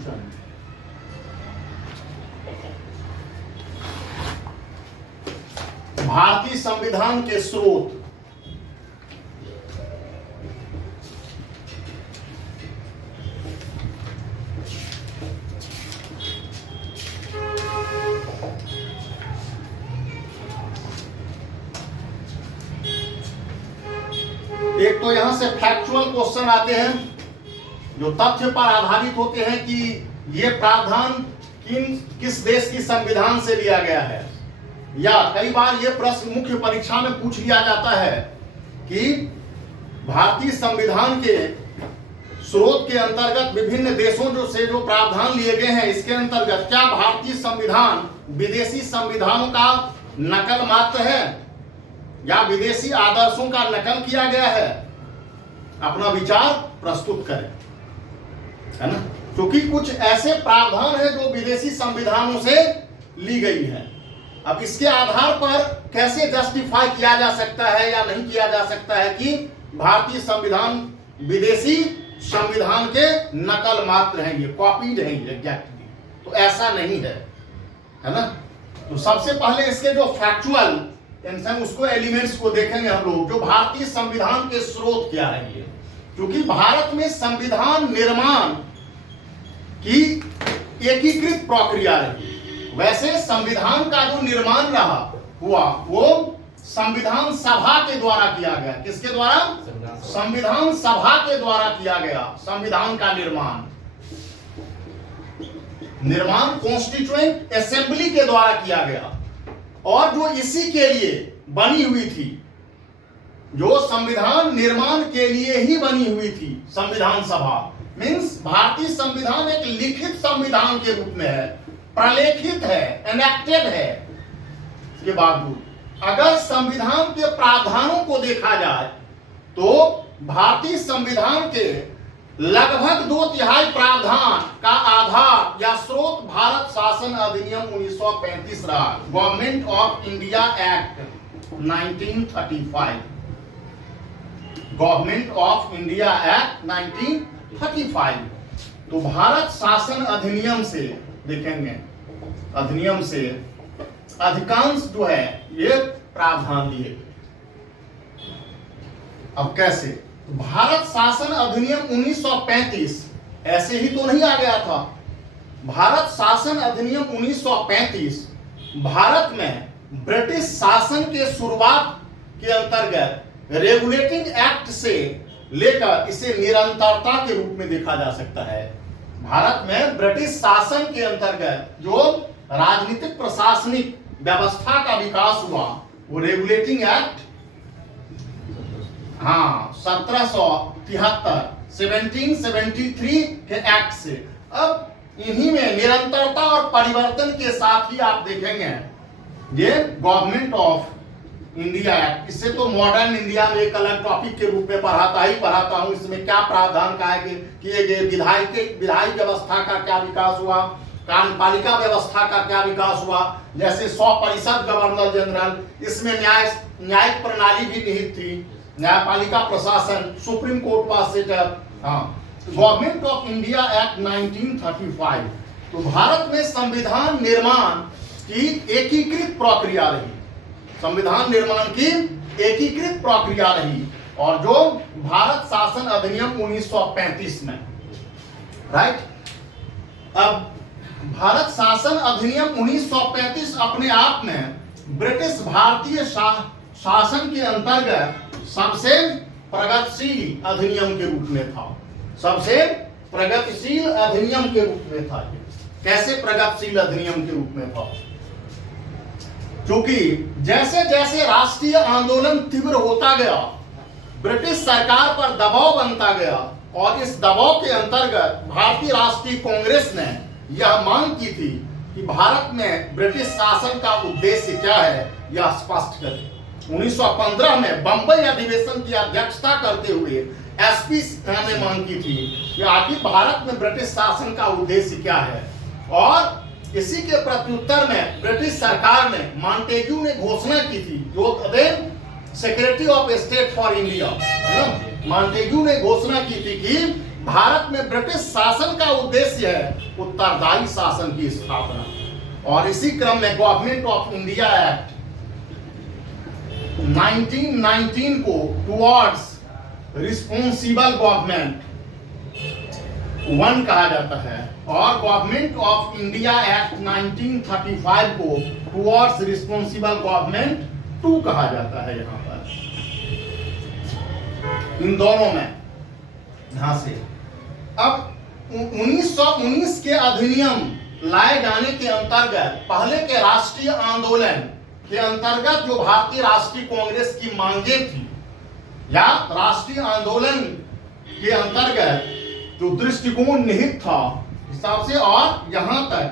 Constitution. भारतीय संविधान के स्रोत। एक तो यहां से फैक्चुअल क्वेश्चन आते हैं जो तथ्य पर आधारित होते हैं कि यह प्रावधान किस देश की संविधान से लिया गया है, या कई बार यह प्रश्न मुख्य परीक्षा में पूछ लिया जाता है कि भारतीय संविधान के स्रोत के अंतर्गत विभिन्न देशों से जो प्रावधान लिए गए हैं, इसके अंतर्गत क्या भारतीय संविधान विदेशी संविधानों का नकल मात्र है या विदेशी आदर्शों का नकल किया गया है? अपना विचार प्रस्तुत करें, है ना। क्योंकि कुछ ऐसे प्रावधान हैं जो विदेशी संविधानों से ली गई है। अब इसके आधार पर कैसे जस्टिफाई किया जा सकता है या नहीं किया जा सकता है कि भारतीय संविधान विदेशी संविधान के नकल मात्र हैं, ये कॉपीड है एग्जैक्टली? तो ऐसा नहीं है ना। तो सबसे पहले इसके जो फैक्चुअल उसको एलिमेंट्स को देखेंगे हम लोग, जो भारतीय संविधान के स्रोत क्या है ये। क्योंकि भारत में संविधान निर्माण की एकीकृत प्रक्रिया रही। वैसे संविधान का जो निर्माण हुआ वो संविधान सभा के द्वारा किया गया। किसके द्वारा? संविधान सभा के द्वारा किया गया संविधान का निर्माण कॉन्स्टिट्यूएंट असेंबली के द्वारा किया गया। और जो इसी के लिए बनी हुई थी, जो संविधान निर्माण के लिए ही बनी हुई थी संविधान सभा, मींस भारतीय संविधान एक लिखित संविधान के रूप में है, प्रलेखित है, एनेक्टेड है। इसके बावजूद अगर संविधान के प्रावधानों को देखा जाए तो भारतीय संविधान के लगभग 2/3 प्रावधान का आधार या स्रोत भारत शासन अधिनियम 1935 रहा, government of India act 1935, government of India act 1935। तो भारत शासन अधिनियम से देखेंगे, अधिनियम से अधिकांश जो है ये प्रावधान लिए। अब कैसे? भारत शासन अधिनियम 1935 ऐसे ही तो नहीं आ गया था। भारत शासन अधिनियम 1935 भारत में ब्रिटिश शासन के शुरुआत के अंतर्गत रेगुलेटिंग एक्ट से लेकर इसे निरंतरता के रूप में देखा जा सकता है। भारत में ब्रिटिश शासन के अंतर्गत जो राजनीतिक प्रशासनिक व्यवस्था का विकास हुआ वो रेगुलेटिंग एक्ट 1773 के एक्ट से। अब इन्हीं में निरंतरता और परिवर्तन के साथ ही आप देखेंगे ये गवर्नमेंट ऑफ इंडिया एक्ट, इससे तो मॉडर्न इंडिया में एक अलग टॉपिक के रूप में पढ़ाता हूं। इसमें क्या प्रावधान का है किए गए, विधायी व्यवस्था का क्या विकास हुआ, कार्यपालिका व्यवस्था का क्या विकास हुआ, जैसे 100% गवर्नर जनरल, इसमें न्यायिक प्रणाली भी निहित थी, न्यायपालिका प्रशासन, supreme court was set up. Government of India act 1935। तो भारत में संविधान निर्माण की एकीकृत प्रक्रिया रही, संविधान निर्माण की एकीकृत प्रक्रिया रही, और जो भारत शासन अधिनियम 1935 में, राइट। अब भारत शासन अधिनियम 1935 अपने आप में ब्रिटिश भारतीय शासन के अंतर्गत सबसे प्रगतिशील अधिनियम के रूप में था, सबसे प्रगतिशील अधिनियम के रूप में था। कैसे प्रगतिशील अधिनियम के रूप में था? क्योंकि जैसे जैसे राष्ट्रीय आंदोलन तीव्र होता गया, ब्रिटिश सरकार पर दबाव बनता गया, और इस दबाव के अंतर्गत भारतीय राष्ट्रीय कांग्रेस ने यह मांग की थी कि भारत में ब्रिटिश शासन का उद्देश्य क्या है यह स्पष्ट करें। 1915 में बंबई अधिवेशन की अध्यक्षता करते हुए एसपी ने मांग की थी कि आखिर भारत में ब्रिटिश शासन का उद्देश्य क्या है, और इसी के प्रत्युत्तर में ब्रिटिश सरकार ने, मॉन्टेग्यू ने घोषणा की थी, जो थे secretary of state for India, Montagu ने घोषणा की थी कि भारत में ब्रिटिश शासन का उद्देश्य है उत्तरदायी शासन की स्थापना, और इसी क्रम में गवर्नमेंट ऑफ इंडिया एक्ट 1919 को टुवर्ड्स रिस्पॉन्सिबल गवर्नमेंट 1 कहा जाता है, और गवर्नमेंट ऑफ इंडिया एक्ट 1935 को टुवर्ड्स रिस्पॉन्सिबल गवर्नमेंट 2 कहा जाता है। यहां पर इन दोनों में यहां से अब 1919 के अधिनियम लाए जाने के अंतर्गत पहले के राष्ट्रीय आंदोलन के अंतर्गत जो भारतीय राष्ट्रीय कांग्रेस की मांगे थी, या राष्ट्रीय आंदोलन के अंतर्गत जो दृष्टिकोण निहित था हिसाब से, और यहां तक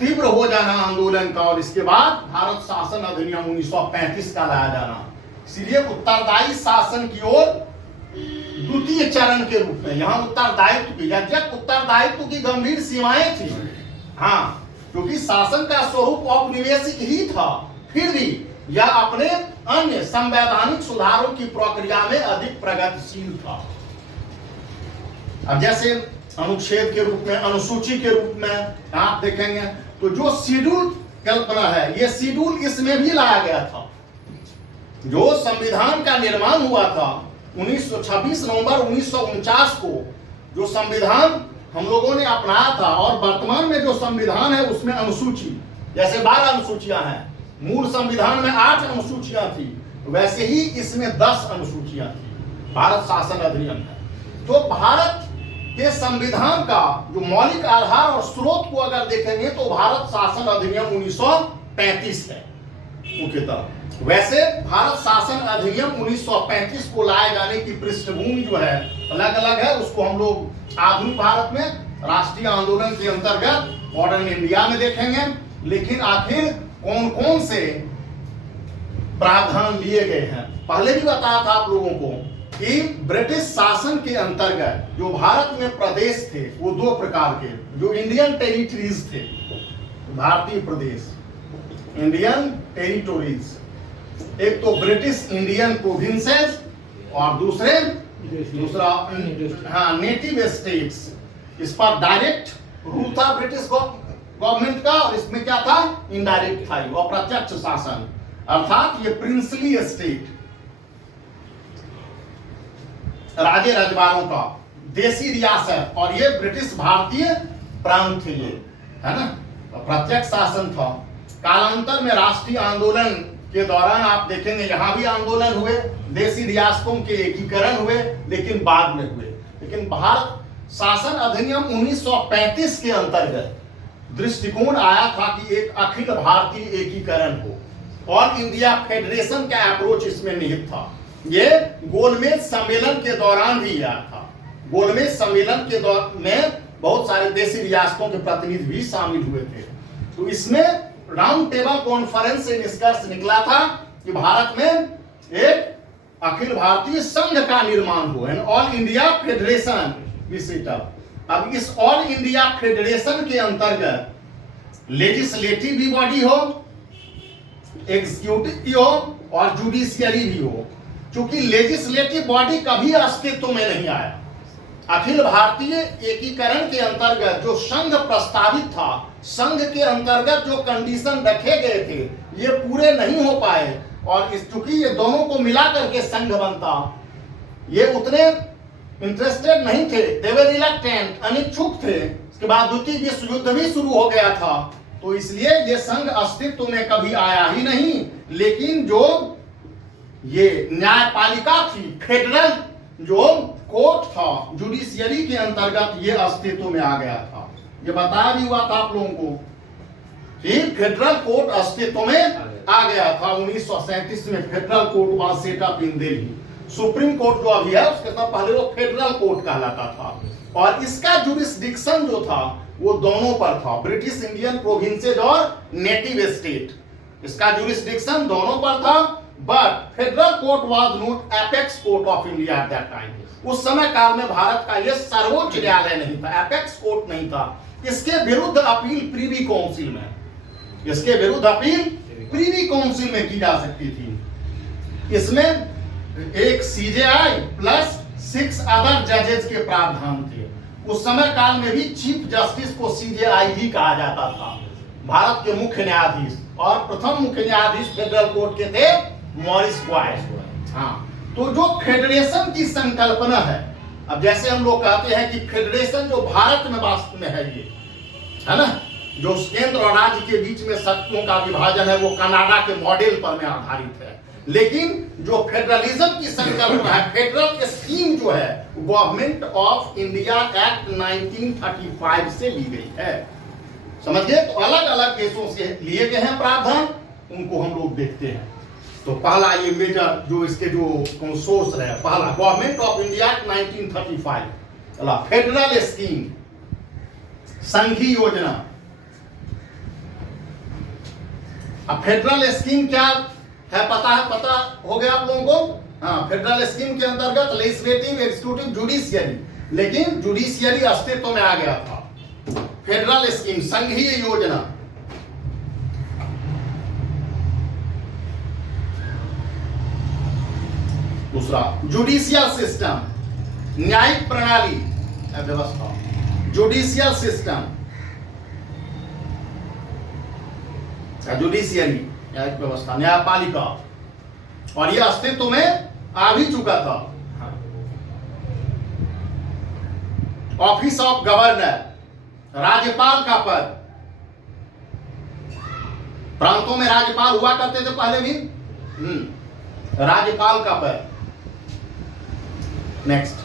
तीव्र हो जाना आंदोलन का, और इसके बाद भारत शासन अधिनियम 1935 का लाया जाना, इसलिए उत्तरदायी शासन की ओर द्वितीय चरण के रूप में यहां उत्तरदायित्व की, जब उत्तरदायित्व की गंभीर सीमाएं थी, हाँ, क्योंकि शासन का स्वरूप औपनिवेशिक ही था, फिर भी यह अपने अन्य संवैधानिक सुधारों की प्रक्रिया में अधिक प्रगतिशील था। अब जैसे अनुच्छेद के रूप में, अनुसूची के रूप में आप देखेंगे तो जो शेड्यूल कल्पना है, यह शेड्यूल इसमें भी लाया गया था। जो संविधान का निर्माण हुआ था 26 नवंबर 1949 को, जो संविधान हम लोगों ने अपनाया था, और वर्तमान में जो संविधान है उसमें अनुसूची, जैसे 12 अनुसूचियां हैं, मूल संविधान में 8 अनुसूचियां थी, वैसे ही इसमें 10 अनुसूचियां थी भारत शासन अधिनियम में। तो भारत के संविधान का जो मौलिक आधार और स्रोत को अगर देखेंगे तो भारत शासन अधिनियम 1935 है मुख्यतः। वैसे भारत शासन अधिनियम 1935 को लाए जाने की पृष्ठभूमि जो है अलग अलग है, उसको हम लोग आधुनिक भारत में राष्ट्रीय आंदोलन के अंतर्गत मॉडर्न इंडिया में देखेंगे। लेकिन आखिर कौन कौन से प्रावधान लिए गए हैं, पहले भी बताया था आप लोगों को कि ब्रिटिश शासन के अंतर्गत जो भारत में प्रदेश थे वो 2 प्रकार के, जो इंडियन टेरिटरीज थे, भारतीय प्रदेश, इंडियन टेरिटोरीज, एक तो ब्रिटिश इंडियन प्रोविंसेस और दूसरा हाँ नेटिव स्टेट्स। इस पर डायरेक्ट रूल था ब्रिटिश गवर्नमेंट का, और इसमें क्या था, इनडायरेक्ट था, अप्रत्यक्ष शासन, अर्थात ये प्रिंसली स्टेट, राजे रजवाड़ों का देसी रियासत, और ये ब्रिटिश भारतीय प्रांत थे, ये है ना, प्रत्यक्ष शासन था। कालांतर में राष्ट्रीय आंदोलन के दौरान आप देखेंगे यहां भी आंदोलन हुए, देसी रियासतों के एकीकरण हुए, लेकिन बाद में हुए। लेकिन भारत शासन अधिनियम 1935 के अंतर्गत दृष्टिकोण आया था कि एक अखिल भारतीय एकीकरण हो, और इंडिया फेडरेशन का अप्रोच इसमें निहित था। ये गोलमेज सम्मेलन के दौरान भी आया था। गोलमेज सम्मेलन के दौर में बहुत सारे देशी रियासतों के प्रतिनिधि भी शामिल हुए थे। तो इसमें राउंड टेबल कॉन्फ्रेंस से निष्कर्ष निकला था कि भारत में एक अखिल भारतीय संघ का निर्माण हो, all India federation be set up. अब इस ऑल इंडिया फेडरेशन के अंतर्गत लेजिस्लेटिव भी बॉडी हो, एग्जीक्यूटिव भी हो, और जुडिशियरी भी हो। क्योंकि लेजिस्लेटिव बॉडी कभी अस्तित्व में नहीं आया। अखिल भारतीय एकीकरण के अंतर्गत जो संघ प्रस्तावित था, संघ के अंतर्गत जो कंडीशन रखे गए थे, ये पूरे नहीं हो पाए, और इस चूंकि ये दोनों को मिला करके संघ बनता, ये उतने इंटरेस्टेड नहीं थे, दे वर रिलक्टेंट, अनिच्छुक थे। इसके बाद द्वितीय विश्व युद्ध भी शुरू हो गया था, तो इसलिए ये संघ अस्तित्व में कभी आया ही नहीं। लेकिन जो ये न्यायपालिका थी, फेडरल जो कोर्ट था, जुडिशियरी के अंतर्गत ये अस्तित्व में आ गया था। ये बताया भी हुआ था आप लोगों को कि फेडरल कोर्ट अस्तित्व में आ गया था। 1937 में federal court was set up in Delhi. Supreme court जो अभी है उसके साथ पहले वो फेडरल कोर्ट कहलाता था, और इसका जुरिस्डिक्शन जो था वो दोनों पर था, ब्रिटिश इंडियन प्रोविंसेस और नेटिव स्टेट। इसका जुरिस्डिक्शन दोनों पर था, but federal court was note apex court of India at that time. उस समय काल में भारत का यह सर्वोच्च न्यायालय नहीं था, एपेक्स कोर्ट नहीं था। इसके विरुद्ध अपील प्रीवी काउंसिल में, इसके विरुद्ध अपील प्रीवी काउंसिल में की जा सकती थी। इसमें एक सीजेआई प्लस 6 अदर जजेस के प्रावधान थे। उस समय काल में भी चीफ जस्टिस को सीजेआई ही कहा जाता था, भारत के मुख्य न्यायाधीश, और प्रथम मुख्य न्यायाधीश फेडरल कोर्ट के थे मॉरिस क्वायर। हाँ, तो जो फेडरेशन की संकल्पना है, अब जैसे हम लोग कहते हैं कि फेडरेशन जो भारत में वास्तव में है, ये है ना, जो केंद्र और राज्य के बीच में शक्तियों का विभाजन है, वो कनाडा के मॉडल पर में आधारित है। लेकिन जो फेडरलिज्म की संकल्पना है, फेडरल स्कीम जो है, गवर्नमेंट ऑफ इंडिया एक्ट 1935 से ली गई है। समझ गए? तो अलग अलग देशों से लिए गए हैं प्रावधान, उनको हम लोग देखते हैं। तो पहला ये मेजर जो इसके जो सोर्स रहे, पहला government of India act 1935, federal scheme, संघीय योजना। अब फेडरल स्कीम क्या है पता हो गया आप लोगों को? हाँ, फेडरल स्कीम के अंतर्गत लेजिस्लेटिव, एग्जीक्यूटिव, जुडिशियरी, लेकिन जुडिशियरी अस्तित्व में आ गया था। फेडरल स्कीम, संघीय योजना। दूसरा जुडिशियल सिस्टम, न्यायिक प्रणाली व्यवस्था, जुडिशियल सिस्टम, जुडिशियरी न्यायिक व्यवस्था, न्यायपालिका, और यह अस्तित्व में आ भी चुका था। ऑफिस ऑफ गवर्नर, राज्यपाल का पद, प्रांतों में राज्यपाल हुआ करते थे पहले भी, राज्यपाल का पद। नेक्स्ट,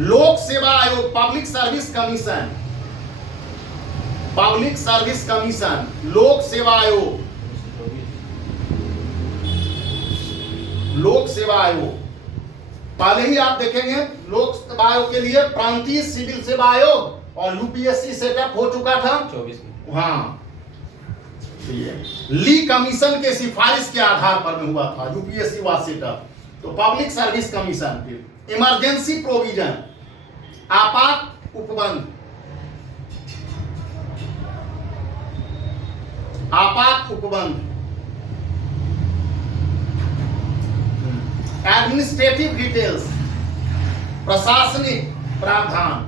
लोक सेवा आयोग, public service commission, public service commission, लोक सेवा आयोग, लोक सेवा आयोग। पहले ही आप देखेंगे लोक सेवा आयोग के लिए प्रांतीय सिविल सेवा आयोग और यूपीएससी सेटअप हो चुका था 24 में। हाँ, ली कमीशन के सिफारिश के आधार पर में हुआ था यूपीएससी वाज सेटअप। तो public service commission, emergency provision, आपात उपबंध, आपात उपबंध, एडमिनिस्ट्रेटिव डिटेल्स, प्रशासनिक प्रावधान,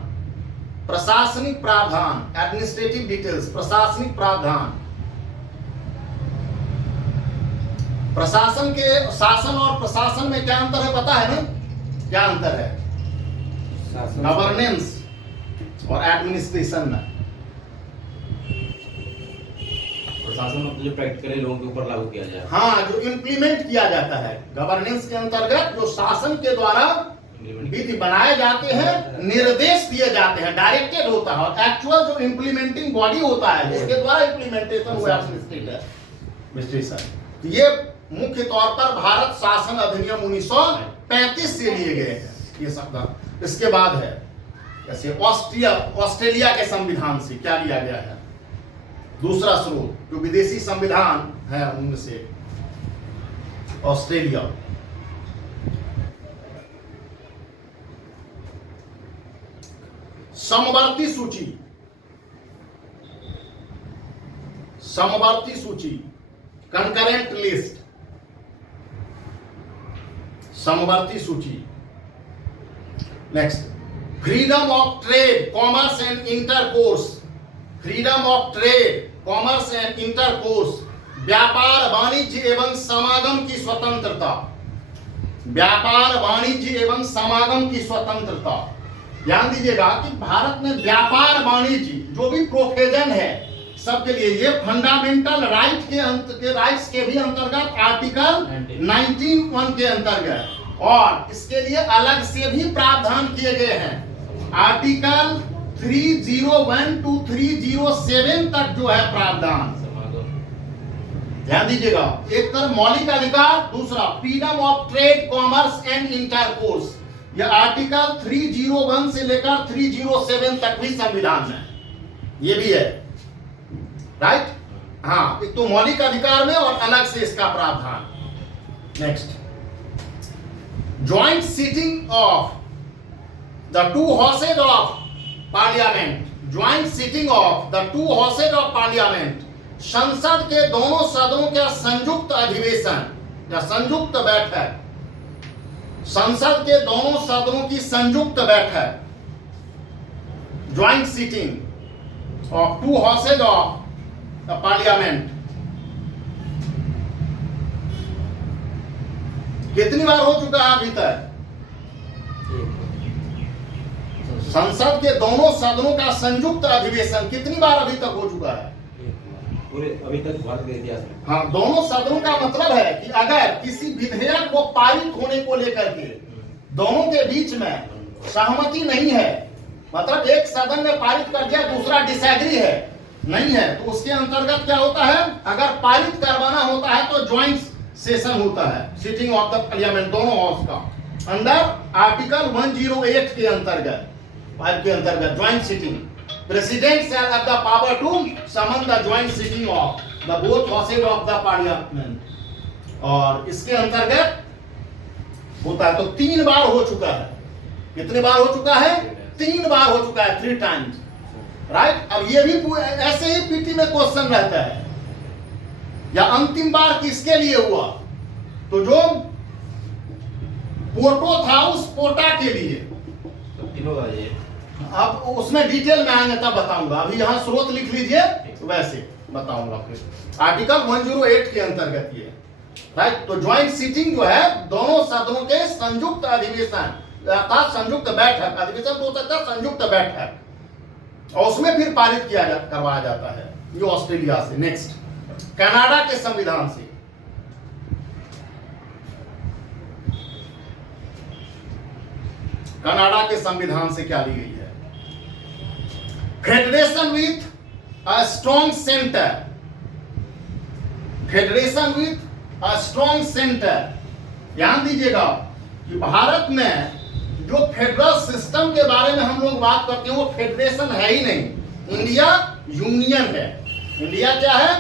प्रशासनिक प्रावधान, एडमिनिस्ट्रेटिव डिटेल्स, प्रशासनिक प्रावधान। प्रशासन के, शासन और प्रशासन में क्या अंतर है पता है ना? क्या अंतर है? गवर्नेंस और एडमिनिस्ट्रेशन में। प्रशासन मतलब जो प्रैक्टिकली लोगों के ऊपर लागू किया जाए। हाँ, जो इम्प्लीमेंट किया जाता है। गवर्नेंस के अंतर्गत जो शासन के द्वारा विधि बनाए जाते हैं, निर्देश दिए जाते हैं, डायरेक्टेड होता है, और एक्चुअल जो इम्प्लीमेंटिंग बॉडी होता है जिसके द्वारा इम्प्लीमेंटेशन हुआ एडमिनिस्ट्रेटर। ये मुख्य तौर पर भारत शासन अधिनियम 1935 से लिए गए हैं ये शब्द। इसके बाद है जैसे ऑस्ट्रेलिया के संविधान से क्या लिया गया है? दूसरा स्रोत जो विदेशी संविधान है उनमें से ऑस्ट्रेलिया। समवर्ती सूची, समवर्ती सूची, कंकरेंट लिस्ट, समवर्ती सूची। Next, freedom of trade, commerce and intercourse, freedom of trade, commerce and intercourse, व्यापार, वाणिज्य एवं समागम की स्वतंत्रता, व्यापार, वाणिज्य एवं समागम की स्वतंत्रता। ध्यान दीजिएगा कि भारत में व्यापार, वाणिज्य जो भी प्रोविजन है सबके लिए, ये फंडामेंटल राइट के राइट्स के भी अंतर्गत आर्टिकल 19(1) के अंतर्गत, और इसके लिए अलग से भी प्रावधान किए गए हैं। आर्टिकल 301 to 307 तक जो है प्रावधान। ध्यान दीजिएगा, एक तरफ मौलिक अधिकार, दूसरा freedom of trade, commerce and intercourse. यह आर्टिकल 301 से लेकर 307 तक भी संविधान में ये भी है, राइट? हाँ, एक तो मौलिक अधिकार में और अलग से इसका प्रावधान। Next, joint sitting of the two houses of parliament, joint sitting of the two houses of parliament, संसद के दोनों सदनों का संयुक्त अधिवेशन या संयुक्त बैठक, संसद के दोनों सदनों की संयुक्त बैठक, joint sitting of two houses of the parliament कितनी बार हो चुका है अभी तक? संसद के दोनों सदनों का संयुक्त अधिवेशन कितनी बार अभी तक हो चुका है? पूरे अभी तक भारत के इतिहास में। हाँ, दोनों सदनों का मतलब है कि अगर किसी विधेयक को पारित होने को लेकर के दोनों के बीच में सहमति नहीं है, मतलब एक सदन ने पारित कर दिया, दूसरा डिसएग्री है, नहीं है, तो उसके अंतर्गत क्या होता है? अगर पारित करवाना होता है तो ज्वाइंट सेशन होता है, सीटिंग ऑफ द पार्लियामेंट, दोनों हाउस का, अंडर आर्टिकल 108 के अंतर्गत joint sitting. President shall have the power to summon the joint sitting of the both houses of the parliament, और इसके अंतर्गत होता है। तो 3 बार हो चुका है। कितने बार हो चुका है? 3 बार हो चुका है, 3 टाइम्स, राइट। अब ये भी ऐसे ही पीटी में क्वेश्चन रहता है, या अंतिम बार किसके लिए हुआ? तो जो पोर्टो था उस पोटा के लिए। तो तीनों का ये अब उसमें डिटेल में आएंगे तब बताऊंगा, अभी यहां स्रोत लिख लीजिए, वैसे बताऊंगा फिर। आर्टिकल 108 के अंतर्गत ये, राइट। तो ज्वाइंट सीटिंग जो है दोनों सदनों के संयुक्त अधिवेशन अर्थात संयुक्त बैठक, अधिवेशन तो हो सकता है संयुक्त बैठक, और उसमें फिर पारित करवाया जाता है। ये ऑस्ट्रेलिया से। नेक्स्ट, कनाडा के संविधान से। कनाडा के संविधान से क्या ली गई है? Federation with a strong centre, federation with a strong centre. ध्यान दीजिएगा कि भारत में जो फेडरल सिस्टम के बारे में हम लोग बात करते हैं वो फेडरेशन है ही नहीं, इंडिया यूनियन है। इंडिया क्या है?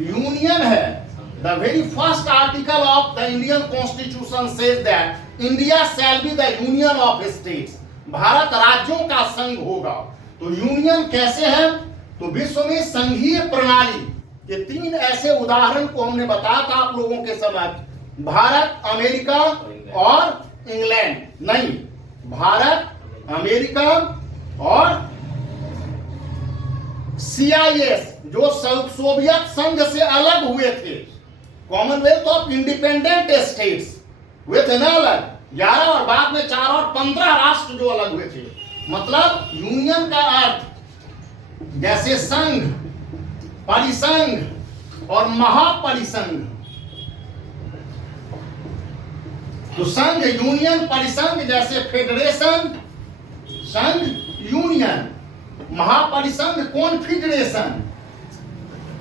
यूनियन है। The very first article of the Indian constitution says that India shall be the union of states. Bharat राज्यों का संघ होगा। तो यूनियन कैसे है? तो विश्व में संघीय प्रणाली के 3 ऐसे उदाहरण को हमने बताया था आप लोगों के समक्ष। भारत, अमेरिका और इंग्लैंड। नहीं, भारत, अमेरिका और CIS जो सोवियत संघ से अलग हुए थे, कॉमनवेल्थ ऑफ इंडिपेंडेंट स्टेट्स, वे थे ना अलग, 11 और बाद में 4 और 15 राष्ट्र जो अलग हुए थे। मतलब यूनियन का अर्थ जैसे संघ, परिसंघ और महापरिसंघ। तो संघ, यूनियन, परिसंघ, जैसे फेडरेशन, संघ, यूनियन, महापरिसंघ, कॉन्फेडरेशन।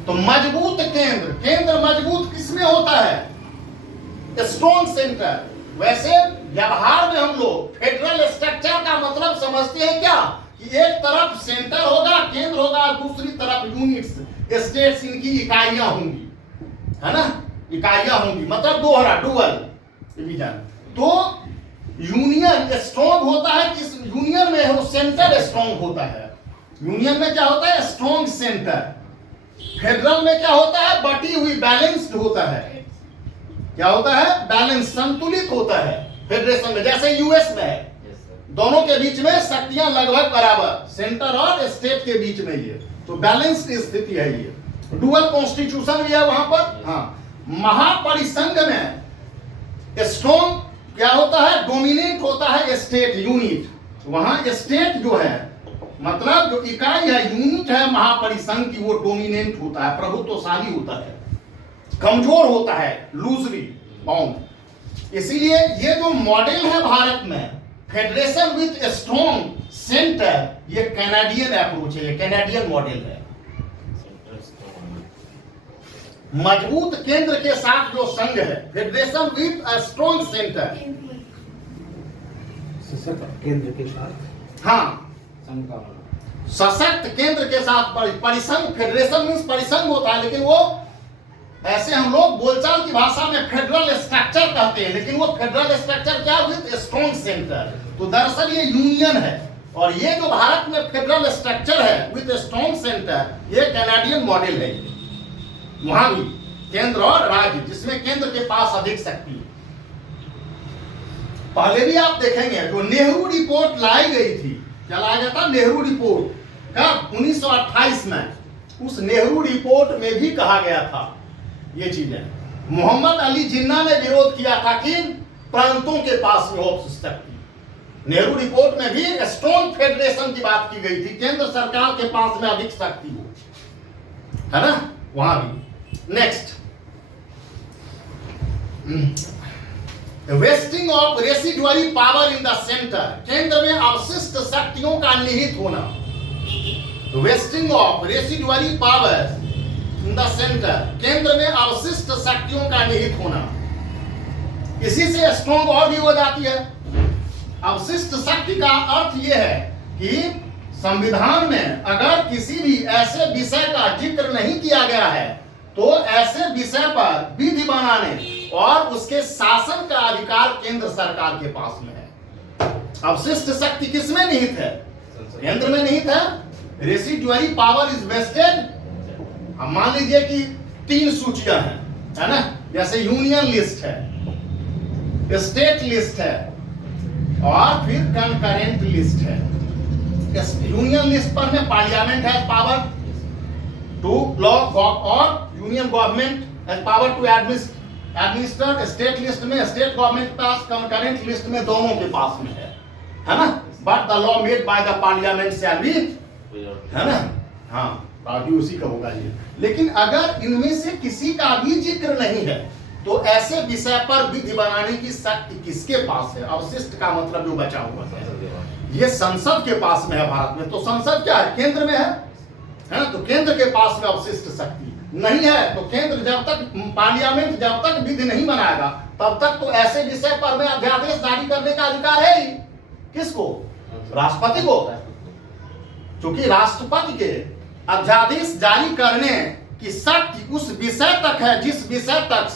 तो मजबूत केंद्र, केंद्र मजबूत किसमें होता है? Strong centre. वैसे व्यवहार में हम लोग फेडरल स्ट्रक्चर का मतलब समझते हैं क्या? कि एक तरफ सेंटर होगा, केंद्र होगा, दूसरी तरफ यूनिट्स, स्टेट्स, इनकी इकाइयां होंगी, है ना, इकाइयां होंगी, मतलब दोहरा, डुअल डिवीजन। तो यूनियन स्ट्रॉन्ग होता है, किस यूनियन में हो? सेंटर स्ट्रॉन्ग होता है। यूनियन में क्या होता है? Strong centre. फेडरल में क्या होता है? बटी हुई, बैलेंस्ड होता है। क्या होता है? बैलेंस, संतुलित होता है। फेडरेशन में जैसे यूएस में है, दोनों के बीच में शक्तियां लगभग बराबर, सेंटर और स्टेट के बीच में ये, तो बैलेंस्ड स्थिति है ये। डुअल कॉन्स्टिट्यूशन भी है वहां पर। हाँ, महापरिसंघ में स्ट्रॉन्ग क्या होता है? डोमिनेट होता है स्टेट, यूनिट। वहां स्टेट जो है, मतलब जो इकाई है, यूनिट है महापरिसंघ की, वो डोमिनेंट होता है, प्रभुत्वशाली होता है, कमजोर होता है, लूजली बाउंड। इसीलिए ये जो मॉडल है भारत में, फेडरेशन विथ स्ट्रॉन्ग सेंटर, ये कैनेडियन अप्रोच है, ये कैनेडियन मॉडल है। मजबूत केंद्र के साथ जो संघ है, federation with a strong centre, केंद्र के साथ, हाँ, सशक्त केंद्र के साथ परिसंघ। फेडरेशन मीन्स परिसंघ होता है, लेकिन वो ऐसे हम लोग बोलचाल की भाषा में फेडरल स्ट्रक्चर कहते हैं, लेकिन वो फेडरल स्ट्रक्चर क्या? With strong centre. तो दरअसल ये यूनियन है, और ये जो भारत में फेडरल स्ट्रक्चर है विथ स्ट्रॉन्ग सेंटर, ये कैनेडियन मॉडल है। वहां भी केंद्र और राज्य, जिसमें केंद्र के पास अधिक शक्ति है। पहले भी आप देखेंगे जो नेहरू रिपोर्ट लाई गई थी, क्या लाया गया था? नेहरू रिपोर्ट कब? 1928 में। उस नेहरू रिपोर्ट में भी कहा गया था ये चीजें। मोहम्मद अली जिन्ना ने विरोध किया था कि प्रांतों के पास में हो शक्ति। नेहरू रिपोर्ट में भी स्ट्रॉन्ग फेडरेशन की बात की गई थी, केंद्र सरकार के पास में अधिक शक्ति हो, है ना, वहां भी। Next, wasting of residuary power in the centre, केंद्र में अवशिष्ट शक्तियों का निहित होना। Wasting of residuary power in the centre, केंद्र में अवशिष्ट शक्तियों का निहित होना। इसी से स्ट्रॉन्ग और भी हो जाती है। अवशिष्ट शक्ति का अर्थ यह है कि संविधान में अगर किसी भी ऐसे विषय का जिक्र नहीं किया गया है तो ऐसे विषय पर विधि बनाने और उसके शासन का अधिकार केंद्र सरकार के पास में है। अवशिष्ट शक्ति किसमें निहित है? केंद्र में निहित है। Residuary power is vested. हम मान लीजिए कि 3 सूचियां हैं, है ना, जैसे यूनियन लिस्ट है, स्टेट लिस्ट है और फिर कंकरेंट लिस्ट है। यूनियन लिस्ट पर में parliament has power to law और union government has power to administer. State list में स्टेट गवर्नमेंट पास, कंकरेंट लिस्ट में दोनों के पास में है ना। But the law made by the parliament shall be, है ना, हाँ, राजू उसी का होगा ये। लेकिन अगर इनमें से किसी का भी जिक्र नहीं है तो ऐसे विषय पर विधि बनाने की शक्ति किसके पास है? अवशिष्ट का मतलब जो बचा हुआ है, ये संसद के पास में है। भारत में तो संसद क्या है? केंद्र में है ना, तो केंद्र के पास में अवशिष्ट शक्ति नहीं है। तो केंद्र जब तक, पार्लियामेंट जब तक विधि नहीं बनाएगा तब तक तो ऐसे विषय पर में अध्यादेश जारी करने का अधिकार है ही किसको? राष्ट्रपति को। क्योंकि राष्ट्रपति के अध्यादेश जारी करने की शक्ति उस विषय तक है जिस विषय तक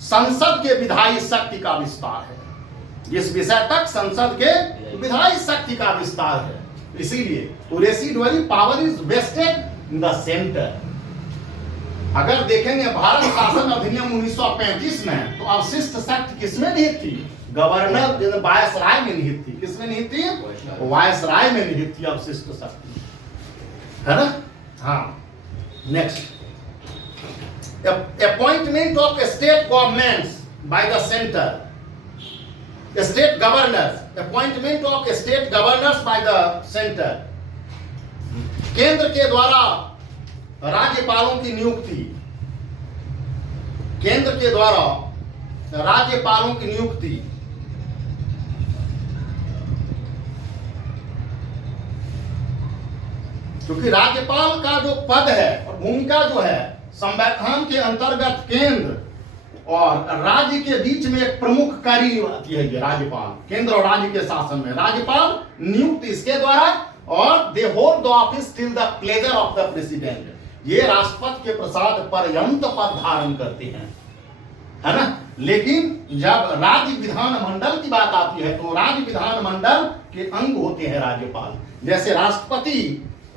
संसद के विधायी शक्ति का विस्तार है, जिस विषय तक संसद के विधायी शक्ति का विस्तार है। इसीलिए तो residuary power is vested in the centre. अगर देखेंगे भारत शासन अधिनियम 1935 में तो अवशिष्ट शक्ति किसमें निहित थी? गवर्नर वायसराय में निहित थी। किसमें निहित थी? वायसराय में निहित थी अवशिष्ट शक्ति, है ना। हाँ, next, appointment of state governments by the center, state governors, appointment of state governors by the center, केंद्र के द्वारा राज्यपालों की नियुक्ति, केंद्र के द्वारा राज्यपालों की नियुक्ति, क्योंकि राज्यपाल का जो पद है और भूमिका जो है संविधान के अंतर्गत केंद्र और राज्य के बीच में एक प्रमुख कार्य आती है। ये राज्यपाल, केंद्र और राज्य के शासन में राज्यपाल नियुक्त इसके द्वारा और they hold the office till the pleasure of the president. ये राष्ट्रपति के प्रसाद पर्यंत पद धारण करते हैं, है ना। लेकिन जब राज्य विधानमंडल की बात आती है तो राज्य विधानमंडल के अंग होते हैं राज्यपाल। जैसे राष्ट्रपति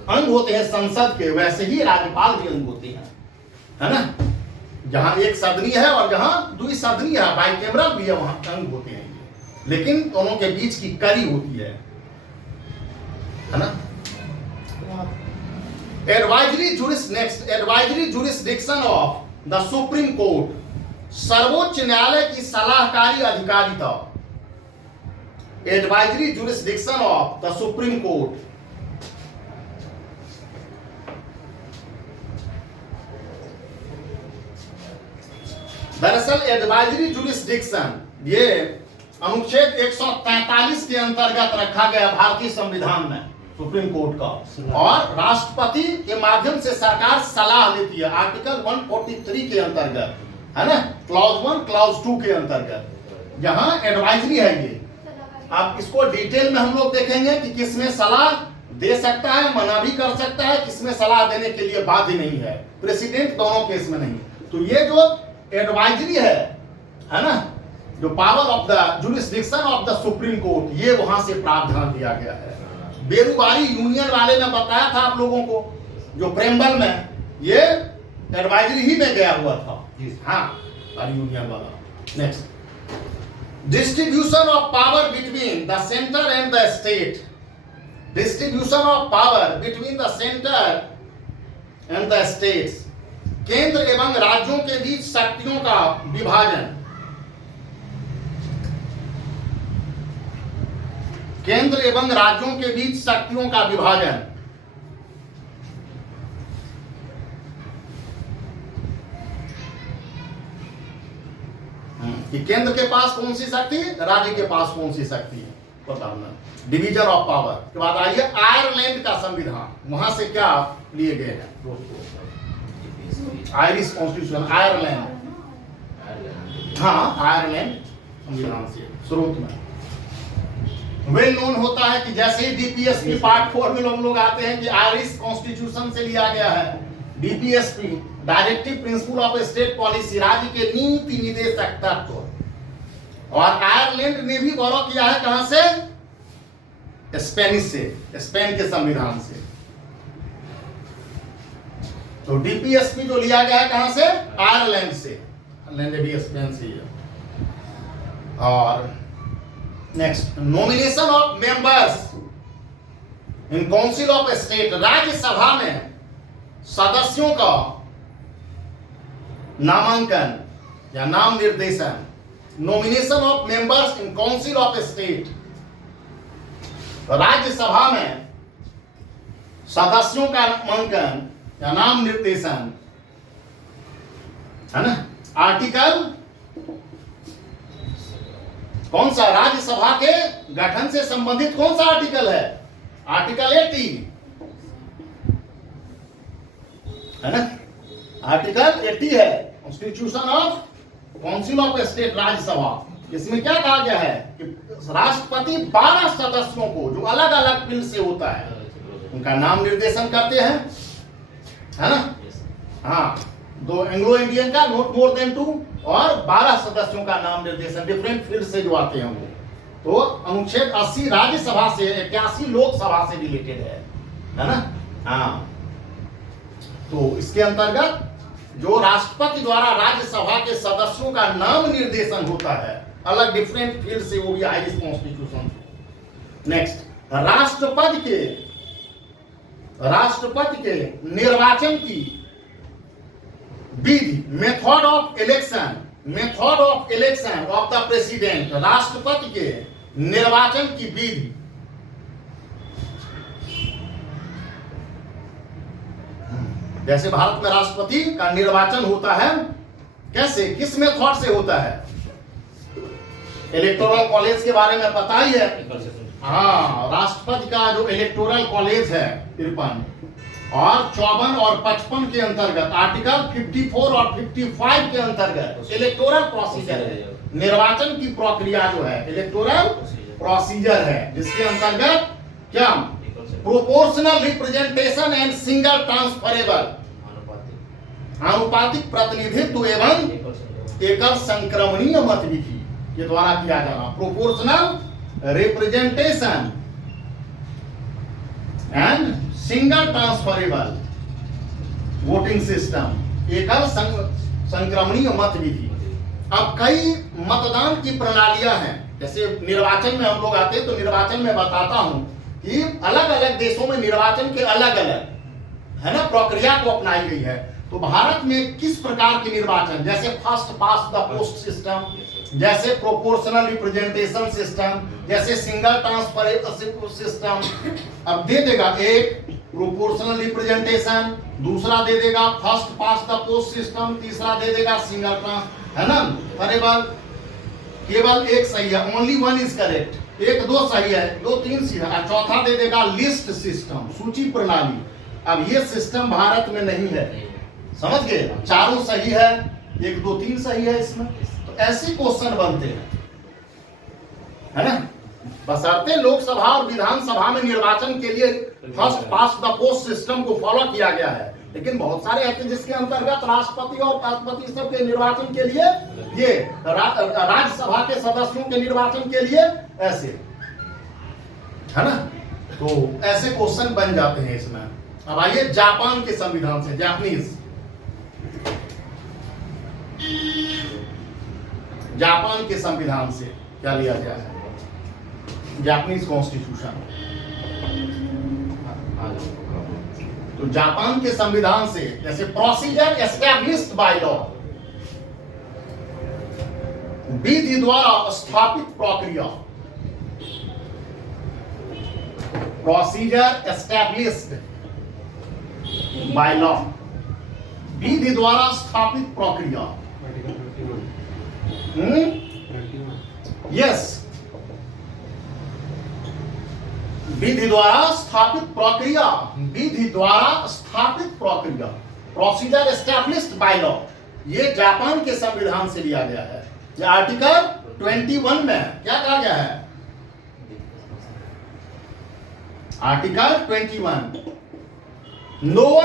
अंग होते हैं संसद के, वैसे ही राज्यपाल भी अंग होते हैं, है ना। जहां एक सदनीय है और जहां द्विसदनीय है, बाइकैमरल भी है, वहां अंग होते हैं ये। लेकिन दोनों के बीच की कड़ी होती है ना। Advisory jurisdiction of the supreme court, सर्वोच्च न्यायालय की सलाहकारी अधिकारिता। Advisory jurisdiction of the supreme court, दरअसल एडवाइजरी जुरिस्डिक्शन ये अनुच्छेद 143 के अंतर्गत रखा गया भारतीय संविधान में सुप्रीम कोर्ट का, और राष्ट्रपति के माध्यम से सरकार सलाह लेती है आर्टिकल 143 के अंतर्गत, है ना, क्लॉज 1 क्लॉज 2 के अंतर्गत। यहाँ एडवाइजरी है ये। अब इसको डिटेल में हम लोग देखेंगे कि किसमें सलाह दे सकता है, मना भी कर सकता है, किसमें सलाह देने के लिए बाध्य नहीं है, प्रेसिडेंट दोनों केस में नहीं। तो ये जो एडवाइजरी है ना, जो power of the jurisdiction of the supreme court, ये वहां से प्रावधान दिया गया है। बेरुबारी यूनियन वाले में बताया था आप लोगों को, जो प्रेम्बल में ये एडवाइजरी ही में गया हुआ था। हाँ, यूनियन वाला। Next, Distribution of power between the center and the state. Distribution of power between the center and the states. केंद्र एवं राज्यों के बीच शक्तियों का विभाजन। केंद्र एवं राज्यों के बीच शक्तियों का विभाजन। कि केंद्र के पास कौन सी शक्ति, राज्य के पास कौन सी शक्ति है, बताना। डिवीजन ऑफ पावर के बाद आइए आयरलैंड का संविधान, वहां से क्या लिए गए हैं, आयरिश कॉन्स्टिट्यूशन, आयरलैंड, हाँ आयरलैंड संविधान से स्रोत में वेल नोन होता है कि जैसे ही डीपीएसपी पार्ट 4 में हम लोग आते हैं कि आयरिश कॉन्स्टिट्यूशन से लिया गया है। DPSP directive principle of state policy, राज्य के नीति निर्देशक तत्व। और आयरलैंड ने भी गौरव किया है कहां से, स्पेनिश से, स्पेन के संविधान से। तो डीपीएसपी जो लिया गया है कहां से, आयरलैंड से, आयरलैंड भी स्पेन से है। और next, nomination of members in council of state, Rajya Sabha में सदस्यों का नामांकन या नाम निर्देशन। Nomination of members in council of state, Rajya Sabha में सदस्यों का नामांकन या नाम निर्देशन, है ना। आर्टिकल कौन सा, राज्यसभा के गठन से संबंधित कौन सा आर्टिकल है, आर्टिकल 80, है ना। आर्टिकल 80 है constitution of council of state, Rajya Sabha. इसमें क्या कहा गया है कि राष्ट्रपति 12 सदस्यों को, जो अलग अलग फील्ड से होता है, उनका नाम निर्देशन करते हैं, है ना। हाँ, 2 एंग्लो इंडियन का, नोट मोर देन 2, और 12 सदस्यों का नाम निर्देशन डिफरेंट फील्ड से जो आते हैं वो। तो अनुच्छेद 80 राज्यसभा से, 81 लोकसभा से रिलेटेड है ना। हाँ, तो इसके अंतर्गत जो राष्ट्रपति द्वारा राज्यसभा के सदस्यों का नाम निर्देशन होता है अलग डिफरेंट फील्ड से, वो भी आयरिश कॉन्स्टिट्यूशन। नेक्स्ट, राष्ट्रपति के निर्वाचन की विधि, method of election of the president, राष्ट्रपति के निर्वाचन की विधि। जैसे भारत में राष्ट्रपति का निर्वाचन होता है, कैसे, किस मेथड से होता है, इलेक्टोरल कॉलेज के बारे में पता ही है। हाँ, राष्ट्रपति का जो इलेक्टोरल कॉलेज है 53 और 54 और 55 के अंतर्गत, आर्टिकल 54 और 55 के अंतर्गत इलेक्टोरल प्रोसीजर है, निर्वाचन की प्रक्रिया जो है इलेक्टोरल प्रोसीजर है, जिसके अंतर्गत क्या, proportional representation and single transferable, आनुपातिक प्रतिनिधित्व एवं एकल संक्रमणीय मत विधि के द्वारा किया जाना। Proportional representation and single transferable voting system, एकल संक्रमणीय मत विधि। अब कई मतदान की प्रणालियां हैं, जैसे निर्वाचन में हम लोग आते हैं तो निर्वाचन में बताता हूं कि अलग अलग देशों में निर्वाचन के अलग अलग, है ना, प्रक्रिया को अपनाई गई है। तो भारत में किस प्रकार के निर्वाचन, जैसे first past the post system, जैसे प्रोपोर्शनल रिप्रेजेंटेशन सिस्टम, जैसे सिंगल ट्रांसफरेबल सिस्टम। अब दे देगा एक प्रोपोर्शनल रिप्रेजेंटेशन, दूसरा दे देगा first past the post system, तीसरा दे देगा सिंगल ट्रांस, है ना, फरेबल। केवल एक सही है, ओनली वन इज करेक्ट, 1 2 सही है, 2 3 सही है। चौथा दे देगा लिस्ट सिस्टम, सूची प्रणाली। अब ये सिस्टम भारत में नहीं है, समझ गए, चारों सही है, 1 2 3 सही है इसमें। तो ऐसे क्वेश्चन बनते हैं, है ना। बशर्ते लोकसभा और विधानसभा में निर्वाचन के लिए first past the post system को फॉलो किया गया है, लेकिन बहुत सारे ऐसे जिसके अंतर्गत राष्ट्रपति और राष्ट्रपति सब के निर्वाचन के लिए, ये राज्यसभा के सदस्यों के निर्वाचन के लिए ऐसे, है ना। तो ऐसे क्वेश्चन बन जाते हैं इसमें। अब आइए जापान के संविधान से, जापान के संविधान से क्या लिया गया है? Japanese constitution. तो जापान के संविधान से जैसे प्रोसीजर एस्टैब्लिश्ड बाय लॉ, विधि द्वारा स्थापित प्रक्रिया, प्रोसीजर एस्टैब्लिश्ड बाय लॉ, विधि द्वारा स्थापित प्रक्रिया। यस, विधि द्वारा स्थापित प्रक्रिया, विधि द्वारा स्थापित प्रक्रिया, प्रोसीजर एस्टैब्लिश्ड बाय लॉ, ये जापान के संविधान से लिया गया है। ये आर्टिकल 21 में क्या कहा गया है? Article 21, no